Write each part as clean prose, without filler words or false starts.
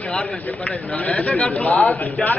4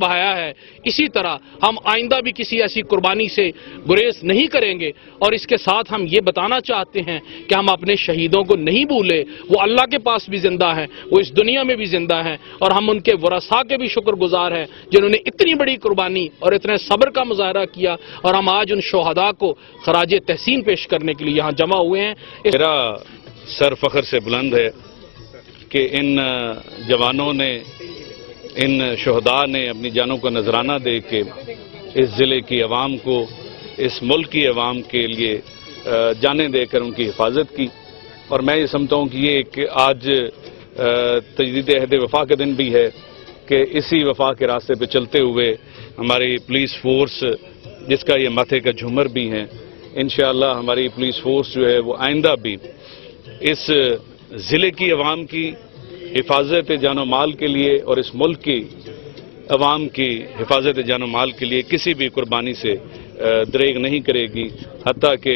بہایا ہے. اسی طرح ہم آئندہ بھی کسی ایسی قربانی سے گریز نہیں کریں گے. اور اس کے ساتھ ہم یہ بتانا چاہتے ہیں کہ ہم اپنے شہیدوں کو نہیں بھولے. وہ اللہ کے پاس بھی زندہ ہیں, وہ اس دنیا میں بھی زندہ ہیں, اور ہم ان کے ورثاء کے بھی شکر گزار ہیں جنہوں نے اتنی بڑی قربانی اور اتنے صبر کا مظاہرہ کیا, اور ہم آج ان شہداء کو خراج تحسین پیش کرنے کے لیے یہاں جمع ہوئے ہیں. میرا سر فخر سے بلند ہے کہ ان جوانوں نے, ان شہداء نے اپنی جانوں کو نذرانہ دے کے اس ضلع کی عوام کو, اس ملک کی عوام کے لیے جانیں دے کر ان کی حفاظت کی. اور میں یہ سمجھتا ہوں کہ یہ ایک آج تجدید عہد وفا کا دن بھی ہے کہ اسی وفا کے راستے پہ چلتے ہوئے ہماری پولیس فورس, جس کا یہ ماتھے کا جھومر بھی ہیں, انشاءاللہ ہماری پولیس فورس جو ہے وہ آئندہ بھی اس ضلع کی عوام کی حفاظت جان و مال کے لیے اور اس ملک کی عوام کی حفاظت جان و مال کے لیے کسی بھی قربانی سے دریغ نہیں کرے گی, حتیٰ کہ